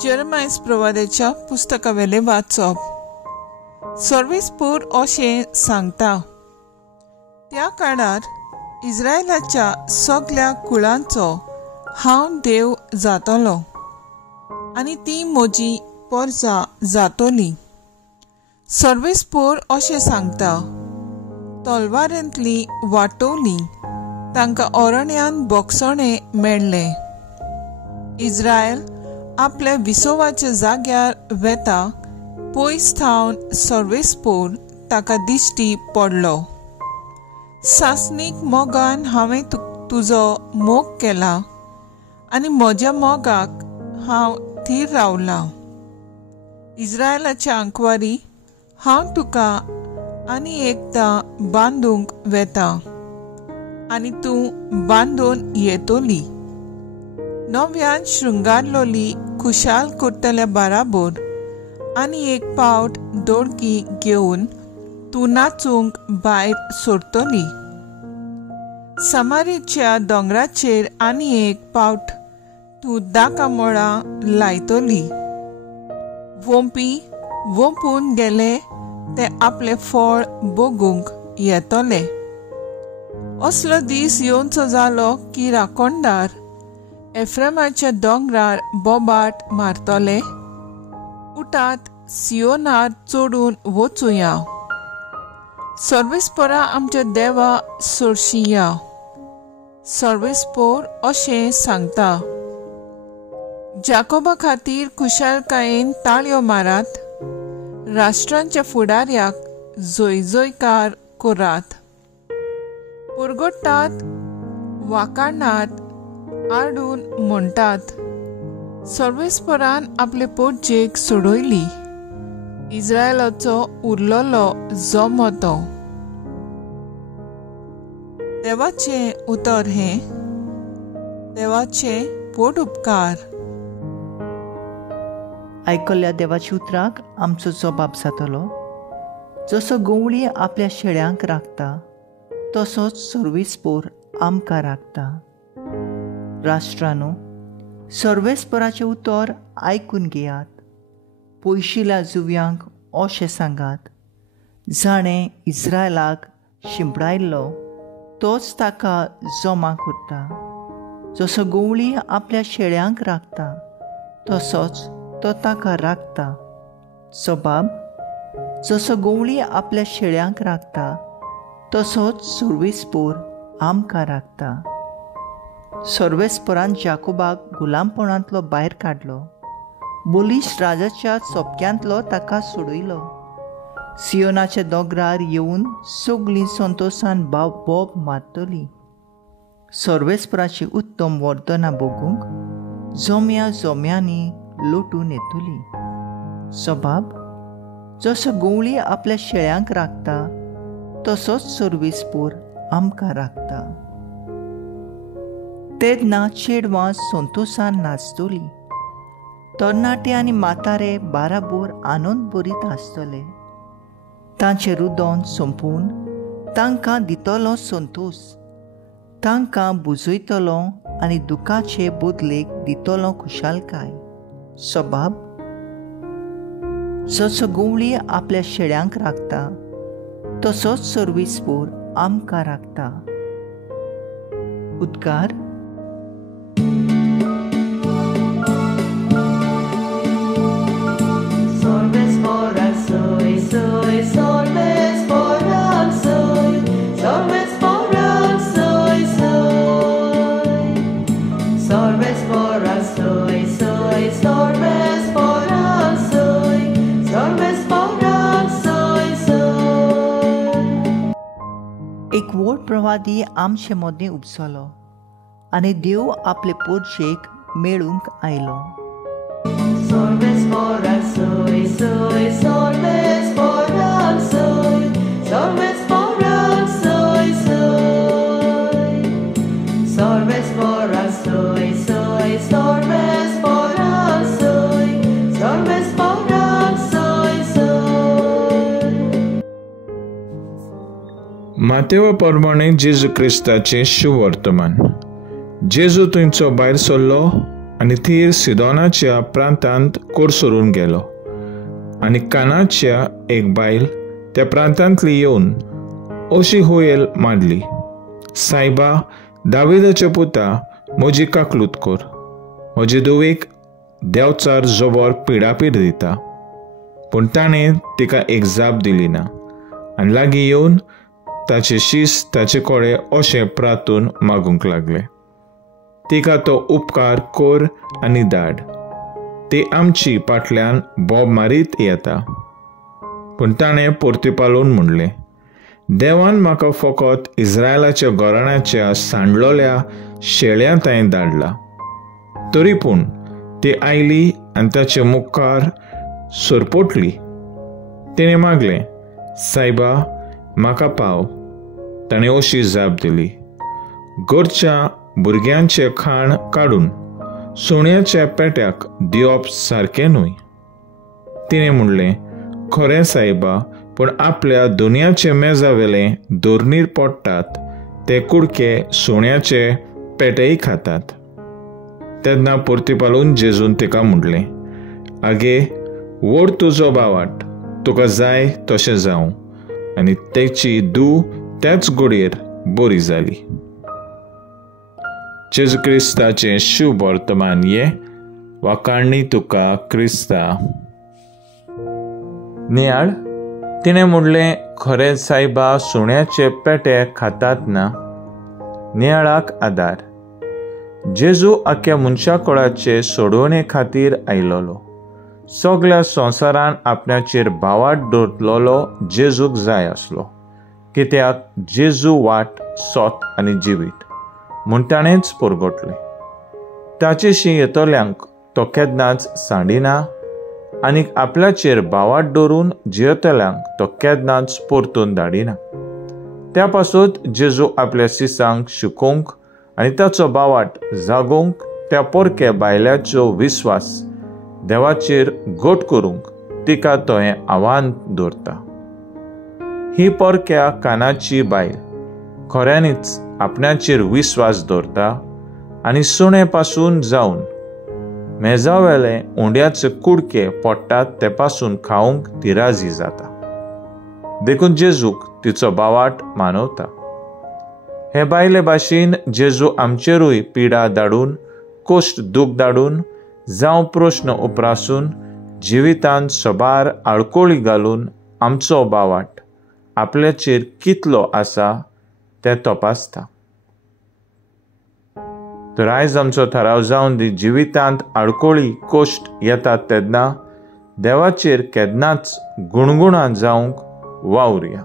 Jeremiah प्रवाद्याच्या पुस्तकावेले वाचप. सर्वेस्पूर अशें सांगता, त्या काळार इस्रायलाच्या सगळ्या कुळांचो हांव देव जातलो आनी ती म्हजी परजा जातली. सर्वेस्पूर अशें सांगता, तलवारेंतली वाटोवली तांकां अरण्यान बोगसणे मेळ्ळे. इस्रायल आपल्या विसोवाच्या जाग्यार वेता पयस थावन सर्वेस्पूर ताका दिश्टी पडलो. सासणीक मोगान हांवें तुजो मोग केला आनी म्हज्या मोगाक हांव थीर रावलां. इस्रायलाच्या आंकवारी हांव तुका आनी एकदां बांदूंक वेता आनी तूं बांदून येतली. नव्यान शृंगारलोली खुशाल करतल्या बाराबर आनी एक पावट दोडकी घेवन तूं नाचूंक भायर सरतली. समारीच्या दोंगराचेर आनी एक पावट तूं दाकामोळां लायतली. वोंपी वोंपून गेले ते आपले फळ भोगूंक येतले. असलो दीस येवचो जालो की राखणदार एफ्रेमाच्या दोंगरार बोबाट मारतले. उठात सियोनार चोडून वचुया, सर्वेस्परा आमच्या देवा सरशिया. सर्वेस्पोर अशें सांगता, जाकोबा खातीर खुशालकायेन ताळयो मारात, राष्ट्रांच्या फुडाऱ्याक जयजयकार करात. पुरगोट्टात वाकाणात आडून म्हणटात, सर्वेस्परान आपले पोरजेक सोडयली, इस्रायलाचो उरलोलो जमतो. देवाचे उतर हे देवाचे पोट उपकार. आयकल्ल्या देवाच्या उतराक आमचो जबाब जातलो. जसो गवळी आपल्या शेळ्यांक राखता तसोच सर्वेस्पोर आमकां राखता. राष्ट्रांनो, सर्वेस्पराचें उतर आयकून घेयात. पयशिल्या जुव्यांक अशें सांगात, जाणें इस्रायलाक शिंपडायल्लो तोच ताका जमा करता. जसो गवळी आपल्या शेळ्यांक राखता तसोच तो ताका राखता. जबाब, जसो गवळी आपल्या शेळ्यांक राखता तसोच सर्वेस्पोर आमकां राखता. सर्वेस्परान जाकोबाक गुलामपणांतलो भायर काडलो, बोलीश राजाच्या चोपक्यांतलो ताका सोडयलो. सियोनाच्या दोंगरार येवन सगळीं संतोशान बोब मारतलीं. सर्वेस्पराची उत्तम वर्दना भोगूंक जोम्या जोम्यांनी लोटून येतलीं. जबाब, जसो गवळी आपल्या शेळ्यांक राखता तसोच सर्वेस्पोर आमकां राखता. तेन्ना चेडवां संतोशान नाचतलीं, तरणाटे आनी म्हातारे बाराबर आनंद भरीत आसतले. तांचें रुदन संपून तांकां दितलो संतोश, तांकां बुजयतलो आनी दुखाचे बदलेक दितलो खुशालकाय. जबाब, जसो गवळी आपल्या शेळ्यांक राखता तसोच सर्वेस्पोर आमकां राखता. उद्गार. एक व्हड प्रवादी आमचे मदें उपसलो आनी देव आपले पोरशेक मेळूंक आयलो. मातेवा प्रमाणे जेजू क्रिस्ताचे शुभ वर्तमान. जेजू थंयचो भायर सरलो आनी थीर सिदोनाच्या प्रांतांत कोडसरून गेलो. आनी कानाच्या एक बायल त्या प्रांतांतली येवन अशी होयल मांडली, सायबा, दाविदाच्या पुता, म्हजी काकलूत कोर. म्हजे धुवेक देंवचार जोबोर पिडापीड दिता. पूण ताणें तिका एक जाप दिली ना आनी लागीं येवन ताचे शीस ताचे कोडे अशें प्रातून मागूंक लागले, तिका तो उपकार कोर आनी धाड. ती आमची फाटल्यान बोब मारीत येता. पूण ताणें परतीपालून म्हणलें, देवान म्हाका फकत इस्रायलाच्या घराण्याच्या सांडलोल्या शेळ्यां ताईं धाडला. तरी पूण ती आयली आनी ताचे मुखार सरपोटली. तिणें मागलें, सायबा, म्हाका पाव. ताणें अशी जाप दिली, घरच्या भुरग्यांचें खाण काडून सुण्याच्या पेट्याक दिवप सारकें न्हय. तिणें म्हणलें, खरें सायबा, पूण आपल्या दुनयाचे मेजावेले दोरनीर पडटात ते कुडके सुण्याचे पेटेय खातात. तेन्ना परतीपालून जेजून तिका म्हणलें, आगे, व्हड तुजो बावाट, तुका जाय तशें जावं. आनी तेची धूव त्याच घडयेर बरी जाली. जेजू क्रिस्ताचें शुभ वर्तमान ये वाकाणणी तुका क्रिस्ता. नियाळ, तिणें म्हणलें, खरें सायबा, सुण्याचे पेटे खातात ना. नियाळाक आदार. जेजू आख्या मनशा कुळाचे सोडवणे खातीर आयलोलो. सगळ्या संवसारान आपणाचेर बावाट दवरतलोलो जेजूक जाय आसलो, कित्याक जेजू वाट, सोत आनी जिवीत म्हूण ताणेंच परगटलें. ताचेशी येतोल्यांक तो केन्नाच सांडिना आनी आपल्याचेर बावाट दवरून जियेतल्यांक तो केन्नाच परतून धाडिना. त्या पासून जेजू आपल्या सिसांक शिकोवंक आनी ताचो बावाट जागोवंक त्या पोरक्या बायल्याचो विस्वास देवाचेर घट करूंक तिका तो हें आव्हान दवरता. ही पोरक्या कानाची बायल खऱ्यांनीच आपणाचेर विस्वास दवरता आनी सुणे पासून जावन मेजावेले उंड्याचे कुडके पडटात ते पासून खावंक ती राजी जाता. देखून जेजूक तिचो बावाट मानवता. हे बायले भाशेन जेजू आमचेरूय पिडा धाडून, कोश्ट दूख धाडून, जावं प्रश्न उपरासून, जिवितांत सोबार आळकोळी घालून आमचो बावाट आपल्याचेर कितलो आसा तें तपासता. तर आयज आमचो थाराव जावन दी जिवितांत आडकोळी कोश्ट येतात तेन्ना देवाचेर केन्नाच गुणगुणां जावंक वावुरया.